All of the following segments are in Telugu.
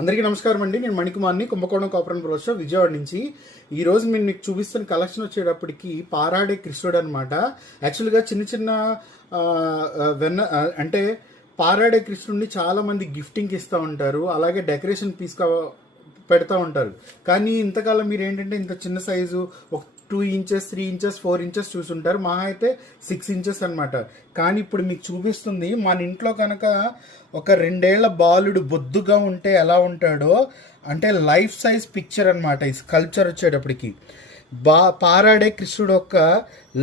అందరికీ నమస్కారం అండి. నేను మణికుమార్ని, కుంభకోణం కాపురం బ్రోషో విజయవాడ నుంచి. ఈరోజు నేను మీకు చూపిస్తున్న కలెక్షన్ వచ్చేటప్పటికి పారాడే కృష్ణుడు అనమాట. యాక్చువల్గా చిన్న చిన్న అంటే పారాడే కృష్ణుడిని చాలామంది గిఫ్టింగ్కి ఇస్తూ ఉంటారు, అలాగే డెకరేషన్ పీస్గా పెడతా ఉంటారు. కానీ ఇంతకాలం మీరు ఏంటంటే ఇంత చిన్న సైజు ఒక 2 ఇంచెస్ 3 ఇంచెస్ 4 ఇంచెస్ చూసుంటారు, మహా అయితే 6 ఇంచెస్ అనమాట. కానీ ఇప్పుడు మీకు చూపిస్తుంది మన ఇంట్లో కనుక ఒక 2 ఏళ్ల బాలుడు బొద్దుగా ఉంటే ఎలా ఉంటాడో అంటే లైఫ్ సైజ్ పిక్చర్ అనమాట ఈ స్కల్ప్చర్ వచ్చేటప్పటికి. పారాడే కృష్ణుడు ఒక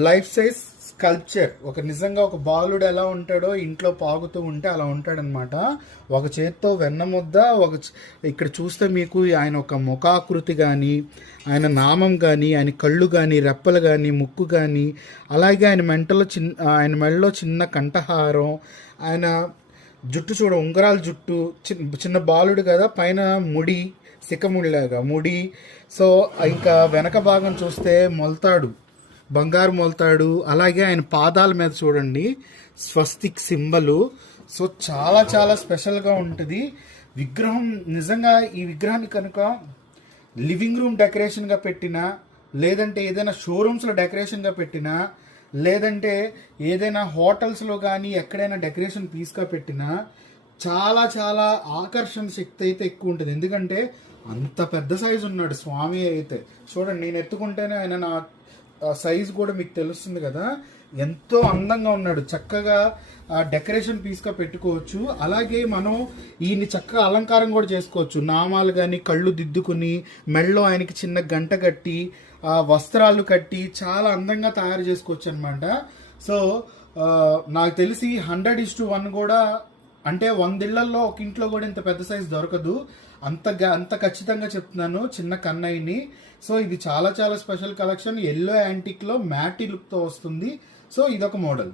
లైఫ్ సైజ్ స్కల్ప్చర్, ఒక నిజంగా ఒక బాలుడు ఎలా ఉంటాడో ఇంట్లో పాగుతూ ఉంటే అలా ఉంటాడనమాట. ఒక చేత్తో వెన్న ముద్ద, ఇక్కడ చూస్తే మీకు ఆయన ఒక ముఖాకృతి కానీ, ఆయన నామం కానీ, ఆయన కళ్ళు కానీ, రెప్పలు కానీ, ముక్కు కానీ, అలాగే ఆయన ఆయన మెడలో చిన్న కంఠహారం, ఆయన జుట్టు చూడ ఉంగరాల జుట్టు, చిన్న బాలుడు కదా, పైన ముడి సికముడిలాగా ముడి. సో ఇంకా వెనక భాగం చూస్తే మొలతాడు, బంగారు మొలతాడు. అలాగే ఆయన పాదాల మీద చూడండి స్వస్తిక్ సింబలు. సో చాలా చాలా స్పెషల్గా ఉంటుంది విగ్రహం. నిజంగా ఈ విగ్రహాన్ని కనుక లివింగ్ రూమ్ డెకరేషన్గా పెట్టినా, లేదంటే ఏదైనా షోరూమ్స్లో డెకరేషన్గా పెట్టినా, లేదంటే ఏదైనా హోటల్స్లో కానీ ఎక్కడైనా డెకరేషన్ పీస్గా పెట్టినా చాలా చాలా ఆకర్షణ శక్తి అయితే ఎక్కువ ఉంటుంది. ఎందుకంటే అంత పెద్ద సైజు ఉన్నాడు స్వామి అయితే. చూడండి, నేను ఎత్తుకుంటేనే ఆయన నా సైజ్ కూడా మీకు తెలుస్తుంది కదా, ఎంతో అందంగా ఉన్నాడు. చక్కగా డెకరేషన్ పీస్గా పెట్టుకోవచ్చు. అలాగే మనం ఈయన్ని చక్కగా అలంకారం కూడా చేసుకోవచ్చు. నామాలు కానీ కళ్ళు దిద్దుకుని, మెడలో ఆయనకి చిన్న గంట కట్టి, వస్త్రాలు కట్టి చాలా అందంగా తయారు చేసుకోవచ్చు అనమాట. సో నాకు తెలిసి 100:1 కూడా, అంటే 100 ఇళ్లలో ఒక ఇంట్లో కూడా ఇంత పెద్ద సైజు దొరకదు. అంత ఖచ్చితంగా చెప్తున్నాను చిన్న కన్నయ్యని. సో ఇది చాలా చాలా స్పెషల్ కలెక్షన్. ఎల్లో యాంటిక్లో మ్యాటీ లుక్తో వస్తుంది. సో ఇదొక మోడల్.